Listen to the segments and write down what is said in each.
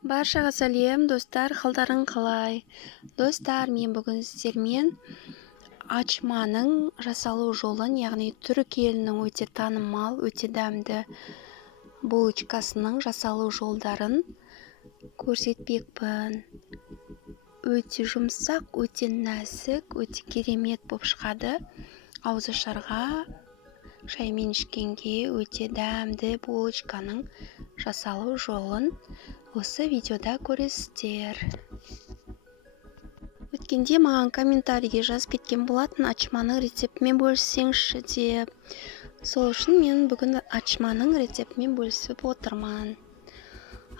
Баршаға сәлем, достар, қалдарың қалай? Достар, мен бүгін сіздермен ачманың жасалу жолын, яғни түрік елінің өте танымал, өте дәмді булочкасының жасалу жолдарын көрсетпекпін. Өте жұмсақ, өте нәзік, өте керемет болып шығады. Ауызашарға шаймен ішкенге өте дәмді булочканың жасалу жолын осы видеода көресіздер. Өткенде маған комментарийге жазып кеткен болатын, ачманың рецептімен бөліссеңізші деп. Сол үшін мен бүгін ачманың рецептімен бөлісіп отырман.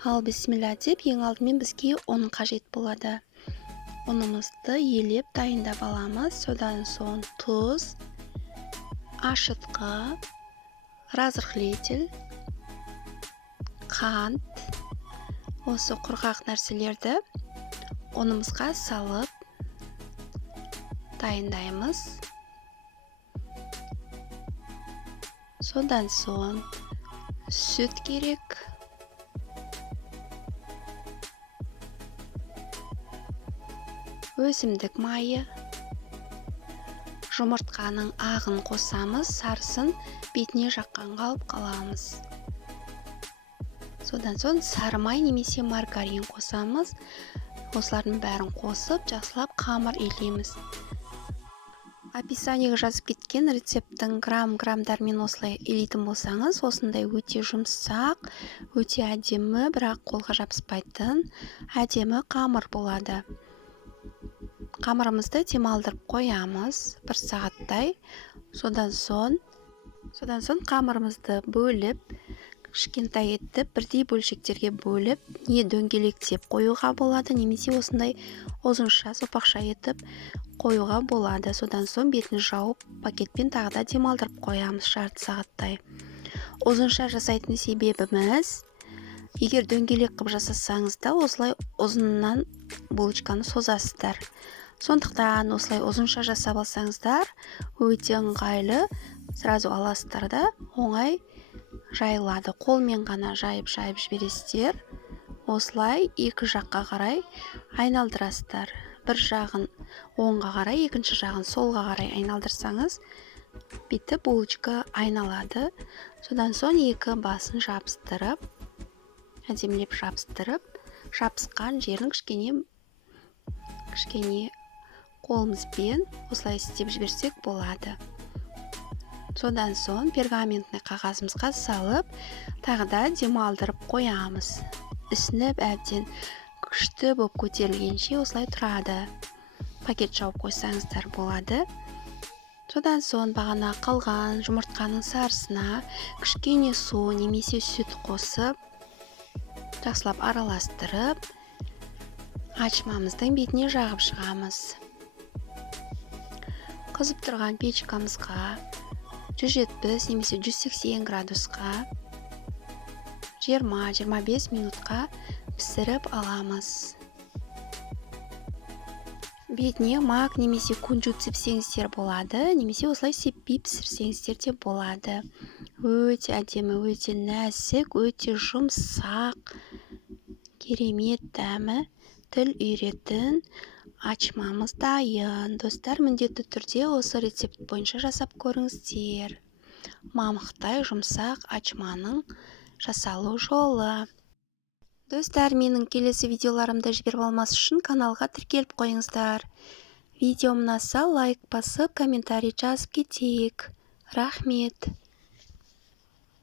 Ал бисмилля деп, ең алдымен бізге ұн қажет болады. Ұнымызды елеп дайындап аламыз. Содан соң тұз, ашытқы, разрыхлитель, қант, осы құрғақ нәрселерді ұнымызға салып дайындаймыз. Содан соң сүт керек. Өсімдік майы. Жұмыртқаның ағын қосамыз, сарысын бетіне жаққанға алып қаламыз. Содан соң сары май немесе маргарин қосамыз. Осылардың бәрін қосып, жақсылап қамыр илейміз. Описаниеге жазып кеткен рецепттің грамдармен осылай илейтін болсаңыз, осындай өте жұмсақ, өте әдемі, бірақ қолға жабыспайтын әдемі қамыр болады. Қамырымызды демалдырып қоямыз 1 сағаттай. Содан соң қамырымызды бөліп, кішкентай етіп, бірдей бөлшектерге бөліп, не дөңгелектеп қоюға болады, немесе осындай ұзынша сопақша етіп қоюға болады. Содан соң бетін жауып, пакетпен тағы да демалдырып қоямыз жарты сағаттай. Ұзынша жасайтын себебіміз, егер дөңгелек қып жасасаңыз да, осылай ұзыннан булочканы созасыздар. Сондықтан осылай ұзынша жасап алсаңыздар, өте ыңғайлы, сразу аласыздар да оңай жайылады. Қолмен ғана жайып жібересіздер. Осылай екі жаққа қарай айналдырасыздар. Бір жағын оңға қарай, екінші жағын солға қарай айналдырсаңыз, бүйтіп булочка айналады. Содан соң екі басын жабыстырып, әдемілеп жабыстырып, жабысқан жерін кішкене қолымызбен осылай істеп жіберсек болады. Содан соң пергаментный қағазымызға салып, тағы да демалдырып қоямыз. Ісініп әбден күшті болып көтерілгенше осылай тұрады. Пакет жауып қойсаңыздар болады. Содан соң бағана қалған жұмыртқаның сарысына кішкене су немесе сүт қосып, жақсылап араластырып, ачмамыздың бетіне жағып шығамыз. Қызып тұрған печкамызға 170 немесе 180 градусқа 20-25 минутқа пісіріп аламыз. Бетіне мак немесе кунжут сепсеңіздер болады, немесе осылай сеппей пісірсеңіздер де болады. Өте әдемі, өте нәзік, өте жұмсақ, керемет дәмі, тіл үйретін ачмамыз дайын. Достар, міндетті түрде осы рецепт бойынша жасап көріңіздер. Мамықтай жұмсақ ачманың жасалу жолы. Достар, менің келесі видеоларымды жіберіп алмас үшін каналға тіркеліп қойыңыздар. Видео ұнаса лайк басып, комментарий жазып кетейік. Рахмет.